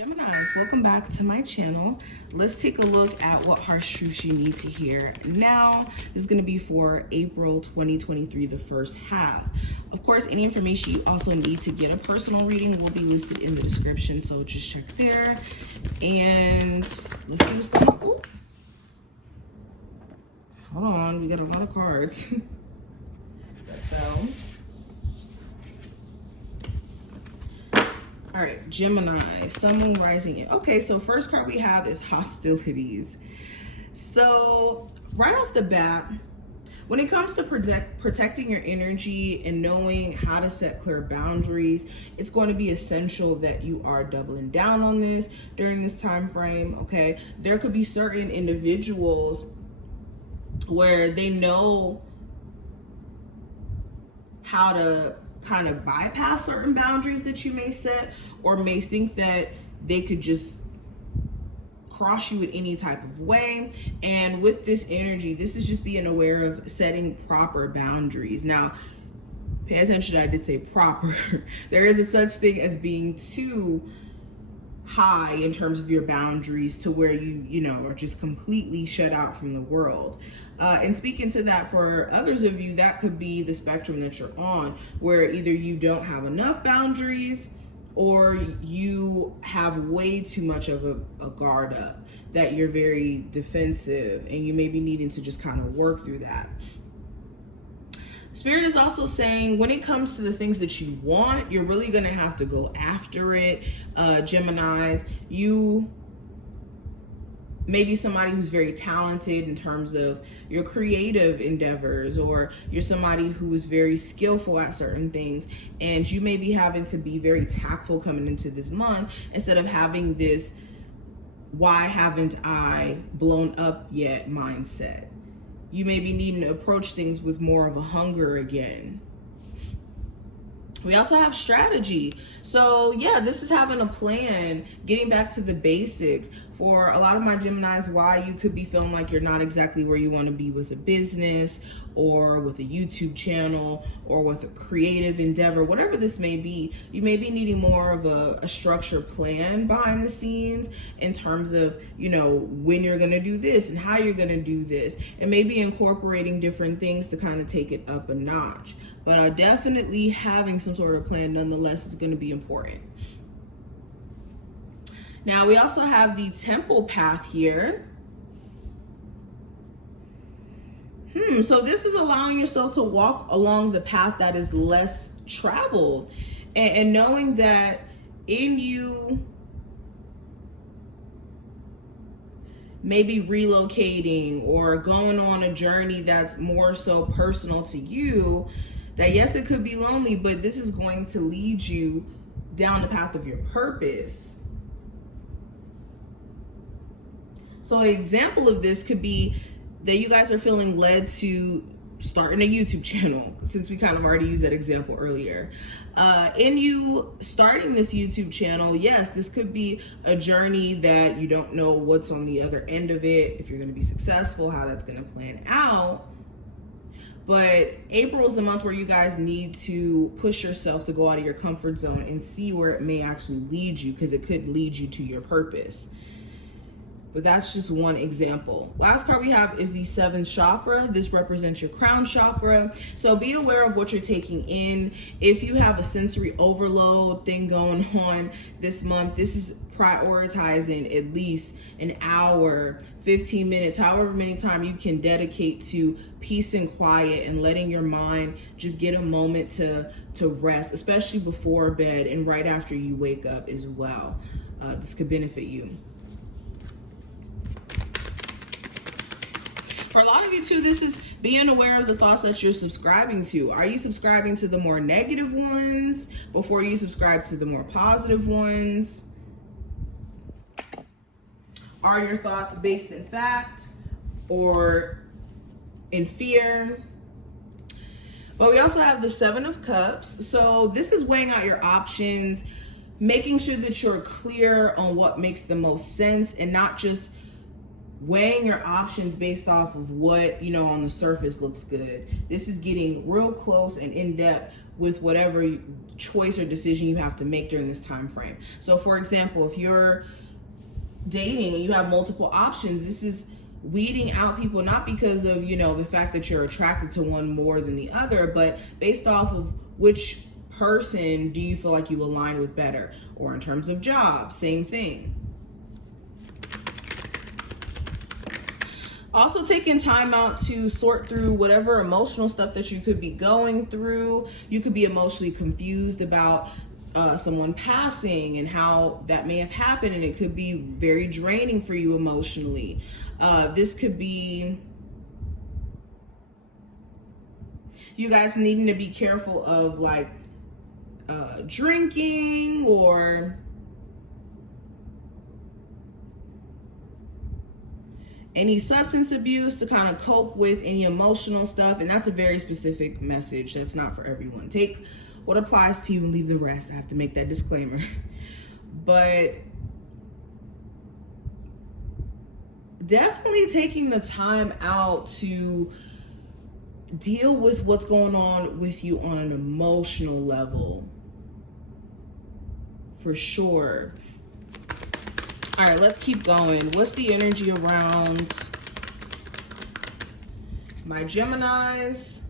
Geminis, welcome back to my channel. Let's take a look at what harsh truths you need to hear now. This is going to be for April 2023, the first half. Of course, any information you also need to get a personal reading will be listed in the description, so just check there. And let's see what's going on. Ooh. Hold on, we got a lot of cards. That fell. All right, Gemini, Sun, Moon, Rising. Okay, so first card we have is hostilities. So right off the bat, when it comes to protecting your energy and knowing how to set clear boundaries, it's going to be essential that you are doubling down on this during this time frame, okay? There could be certain individuals where they know how to kind of bypass certain boundaries that you may set, or may think that they could just cross you in any type of way. And with this energy, this is just being aware of setting proper boundaries. Now, pay attention, I did say proper. There is a such thing as being too high in terms of your boundaries to where you know, are just completely shut out from the world. And speaking to that, for others of you, that could be the spectrum that you're on, where either you don't have enough boundaries or you have way too much of a guard up, that you're very defensive and you may be needing to just kind of work through that. Spirit is also saying when it comes to the things that you want, you're really going to have to go after it. Geminis, you may be somebody who's very talented in terms of your creative endeavors, or you're somebody who is very skillful at certain things, and you may be having to be very tactful coming into this month instead of having this "why haven't I blown up yet" mindset. You may be needing to approach things with more of a hunger again. We also have strategy. So yeah, this is having a plan, getting back to the basics. For a lot of my Geminis, why you could be feeling like you're not exactly where you want to be with a business or with a YouTube channel or with a creative endeavor, whatever this may be, you may be needing more of a structured plan behind the scenes in terms of, you know, when you're going to do this and how you're going to do this, and maybe incorporating different things to kind of take it up a notch. But definitely having some sort of plan nonetheless is going to be important. Now, we also have the temple path here. So this is allowing yourself to walk along the path that is less traveled, and knowing that in you maybe relocating or going on a journey that's more so personal to you, that yes, it could be lonely, but this is going to lead you down the path of your purpose. So an example of this could be that you guys are feeling led to starting a YouTube channel, since we kind of already used that example earlier. In you starting this YouTube channel, yes, this could be a journey that you don't know what's on the other end of it, if you're going to be successful, how that's going to plan out. But April is the month where you guys need to push yourself to go out of your comfort zone and see where it may actually lead you, because it could lead you to your purpose. But that's just one example. Last card we have is the 7th chakra. This represents your crown chakra. So be aware of what you're taking in. If you have a sensory overload thing going on this month, this is prioritizing at least an hour, 15 minutes, however many time you can dedicate to peace and quiet, and letting your mind just get a moment to rest, especially before bed and right after you wake up as well. This could benefit you. For a lot of you too, this is being aware of the thoughts that you're subscribing to. Are you subscribing to the more negative ones before you subscribe to the more positive ones? Are your thoughts based in fact or in fear? But we also have the 7 of Cups. So this is weighing out your options, making sure that you're clear on what makes the most sense, and not just weighing your options based off of what, you know, on the surface looks good. This is getting real close and in depth with whatever choice or decision you have to make during this time frame. So for example, if you're dating and you have multiple options, this is weeding out people, not because of, you know, the fact that you're attracted to one more than the other, but based off of which person do you feel like you align with better. Or in terms of job, same thing. Also taking time out to sort through whatever emotional stuff that you could be going through. You could be emotionally confused about someone passing and how that may have happened, and it could be very draining for you emotionally. This could be you guys needing to be careful of like drinking or any substance abuse to kind of cope with any emotional stuff. And that's a very specific message. That's not for everyone. Take what applies to you and leave the rest. I have to make that disclaimer. But definitely taking the time out to deal with what's going on with you on an emotional level. For sure. All right, let's keep going. What's the energy around my Geminis?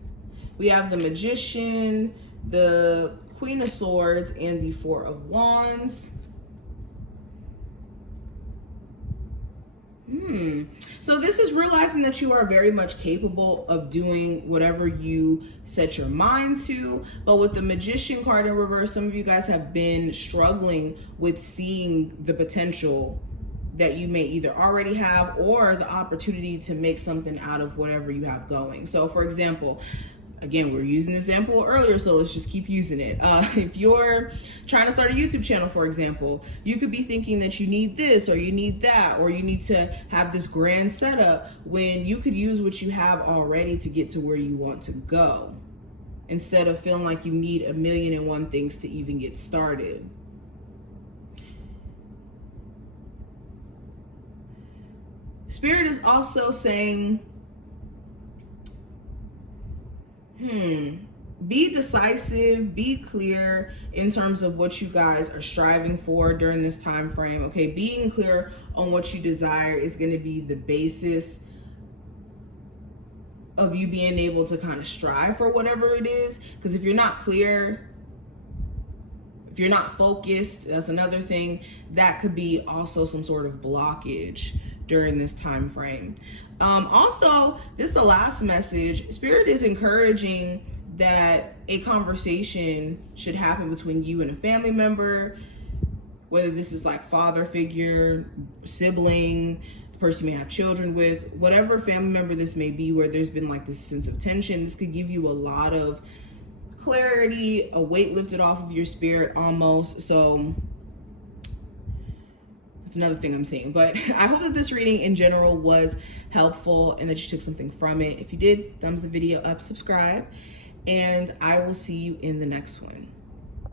We have the Magician, the Queen of Swords, and the Four of Wands. So this is realizing that you are very much capable of doing whatever you set your mind to. But with the Magician card in reverse, some of you guys have been struggling with seeing the potential that you may either already have or the opportunity to make something out of whatever you have going. So for example, again, we were using this example earlier, so let's just keep using it. If you're trying to start a YouTube channel, for example, you could be thinking that you need this or you need that, or you need to have this grand setup, when you could use what you have already to get to where you want to go, instead of feeling like you need 1,000,001 things to even get started. Spirit is also saying, be decisive, be clear in terms of what you guys are striving for during this time frame. Okay, being clear on what you desire is going to be the basis of you being able to kind of strive for whatever it is. Because if you're not clear, if you're not focused, that's another thing that could be also some sort of blockage during this time frame. Also, this is the last message. Spirit is encouraging that a conversation should happen between you and a family member, whether this is like father figure, sibling, the person you may have children with, whatever family member this may be, where there's been like this sense of tension. This could give you a lot of clarity, a weight lifted off of your spirit almost. So it's another thing I'm seeing, but I hope that this reading in general was helpful and that you took something from it. If you did, thumbs the video up, subscribe, and I will see you in the next one.